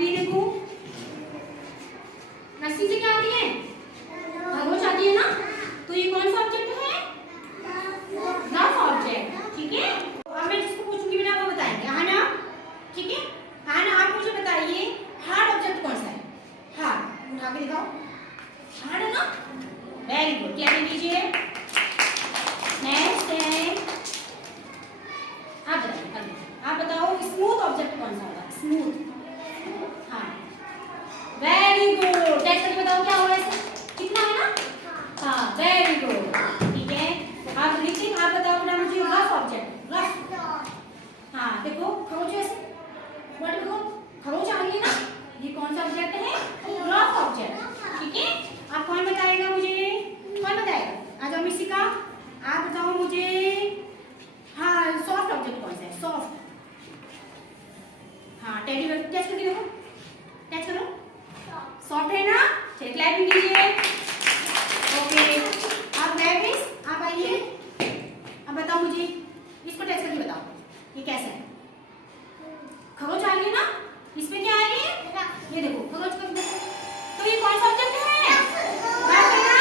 भी देखो, रस्सी से क्या आती है? खरोच आती है ना। तो ये कौन सा ऑब्जेक्ट है? Rough object. ठीक है, अब मैं जिसको पूछूंगी बेटा वो बताएंगे, है ना? ठीक है, है ना? आप मुझे बताइए हार्ड ऑब्जेक्ट कौन सा है? हार्ड, उठा के दिखाओ। हार्ड है ना? वेरी गुड, क्लैपिंग कीजिए। नेक्स्ट है, आप बताइए, आप बताओ स्मूथ ऑब्जेक्ट कौन सा होगा? स्मूथ, हाँ वेरी गुड। टेस्ट करके बताओ क्या होगा ऐसे, कितना है ना? हाँ वेरी गुड। ठीक है, आप लिखिए, आप बताओ बेटा मुझे रफ ऑब्जेक्ट। रफ, हाँ देखो खरोच ऐसे, व्हाट देखो खरोच आ रही है ना, ये कौन सा ऑब्जेक्ट है? Rough object. ठीक है, आप कौन बताएगा मुझे? कौन बताएगा? आ जाओ मिसिका, आप बताओ मुझे। हाँ सॉफ्ट ऑब्जेक्ट कौन सा है? सॉफ्ट, हाँ टेडी बेयर, टेस्ट करके देखो, टेस्ट करो, सॉफ्ट है ना? चलिए क्लैपिंग कीजिए। ओके, आप बेबीज आप आइए, अब बताओ मुझे, इसको टेस्ट करके बताओ ये कैसा है? खरोच आ रही है ना, इसमें क्या आ रही है? ये देखो खरोच कर देखो, तो ये कौन सा ऑब्जेक्ट है? रफ है ना?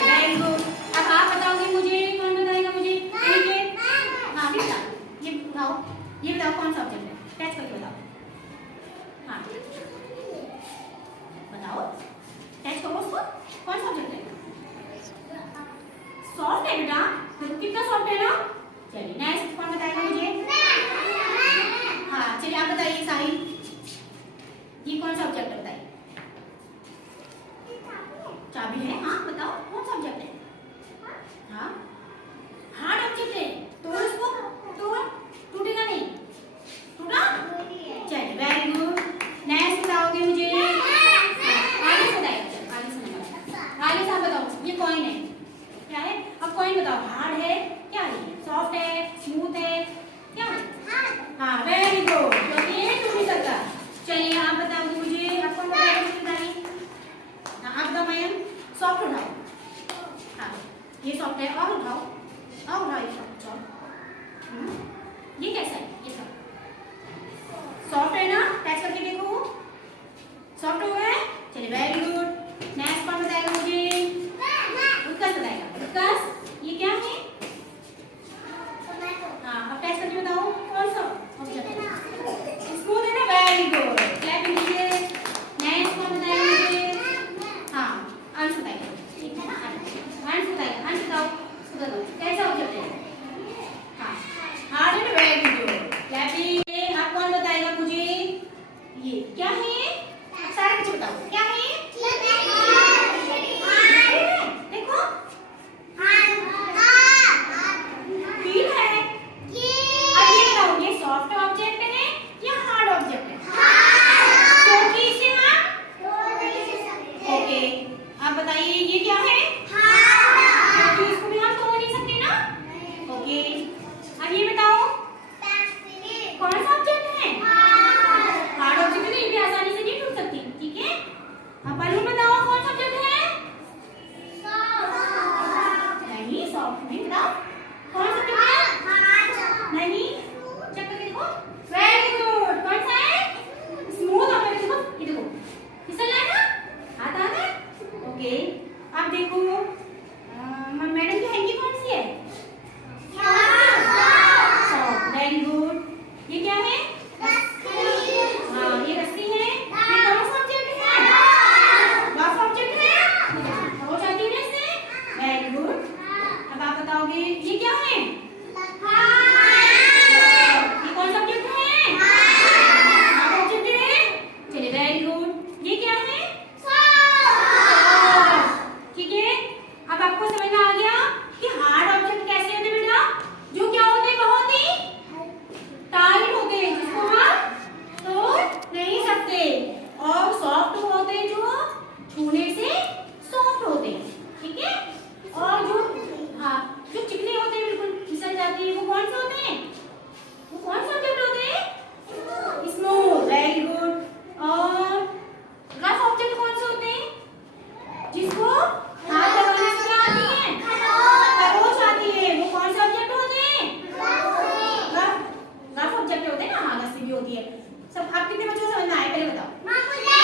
Very good. अब आप बताओगे मुझे, कौन बताएगा मुझे? ठीक है, हाँ भी बताओ, ये बताओ, ये बताओ कौन सा ऑब्जेक्ट है? टेस्ट करके बताओ, हाँ बताओ, टेस्ट करो उसको, कौन सा ऑब्जेक्ट है? सॉफ्ट है बेटा, देखो कितना सॉफ्ट है ना। चलिए नेक्स्ट कौन बताएगा मुझे? हाँ चलिए आप बताइए साहिल, ये कौन सा ऑब्जेक्ट है बताइए? चाबी है, हाँ बताओ कौन सा ऑब्जेक्ट है? हाँ हार्ड ऑब्जेक्ट है, तो इसको तो टूटेगा नहीं, टूटा? चलिए वेरी गुड। नेक्स्ट बताओगे मुझे? आगे से बताइए, आगे से बताओ, आगे से आप बताओ, ये कॉइन है, क्या है? अब कॉइन बताओ, हार्ड है क्या है? सॉफ्ट है, स्मूथ है, क्या है? हाँ वेरी गुड, क्योंकि ये टूट नहीं सकता। चलिए आप बताओगे मुझे, आप कौन बताएगा मुझे बताइए? हाँ आप बताओ मैम, सॉफ्ट उठाओ, हाँ ये सॉफ्ट है, और उठाओ, और उठाओ ये सॉफ्ट, ये कैसा है? ये सॉफ्ट है ना? टेस्ट करके देखो, सॉफ्ट हो गया? चलिए वेरी गुड। नेक्स्ट कौन बताएगा मुझे? उत्कर्ष बताएगा। उत्कर्ष ये क्या है? हाँ अब टेस्ट करके बताओ कौन सा ऑब्जेक्ट है? स्मूथ है ना? वेरी गुड, क्लैपिंग कीजिए। नेक्स्ट कौन बताएगा मुझे? हाँ अंश बताएगा, ठीक है ना? अंश बताएगा, अंश बताओ, बताओ कैसा ऑब्जेक्ट है? हाँ हार्ड है ना? Very good, clapping. आप कौन बताएगा मुझे? ये क्या है? सारा कुछ बताओ, क्या है? देखो फील है। अब ये बताओ, ये सॉफ्ट ऑब्जेक्ट है या हार्ड ऑब्जेक्ट है? क्योंकि इसे हम ओके, आप बताइए ये क्या है? क्योंकि इसको भी हम तोड़ नहीं सकते ना। ओके, अब ये बताओ कौन सा ऑब्जेक्ट है? हार्ड ऑब्जेक्ट है, ये भी आसानी से नहीं टूट सकती। ठीक है, अब बलून बताओ कौन सा ऑब्जेक्ट है? नहीं सॉफ्ट नहीं, बताओ कौन सा ऑब्जेक्ट है? नहीं, चेक करके देखो, वेरी गुड। कौन सा है? Smooth object. देखो ये देखो फिसल रहा है ना, हाथ आ गया। ओके, अब देखो मैडम की हैंकी कौन सी है? Soft, very good. ये क्या है? हाँ ये रस्सी है, ये कौन सा ऑब्जेक्ट है? रफ ऑब्जेक्ट है, हो जाती है ना इससे। Very good. अब आप बताओगे ये क्या है? ये कौन सा ऑब्जेक्ट है? हार्ड ऑब्जेक्ट है। चलिए वेरी गुड, ये क्या है? ठीक है, अब आपको समझ में आ गया कि हार्ड ऑब्जेक्ट कैसे होते बेटा? जो क्या होते हैं? बहुत ही टाइट होते हैं, जिसको हम तोड़ नहीं सकते, और सॉफ्ट होते हैं जो छूने से सॉफ्ट होते हैं। ठीक है, और जो हाँ जो चिकने होते हैं, बिल्कुल फिसल जाती है, वो कौन से होते हैं? वो कौन से ऑब्जेक्ट होते हैं? Smooth, very good. और रफ ऑब्जेक्ट कौन से होते हैं? जिसको हाथ लगाने से क्या आती है? खरोच आती है, वो कौन से ऑब्जेक्ट होते हैं? रफ ऑब्जेक्ट होते हैं ना, हाँ रस्सी भी होती है। सब आप कितने बच्चों को समझ में आया पहले बताओ।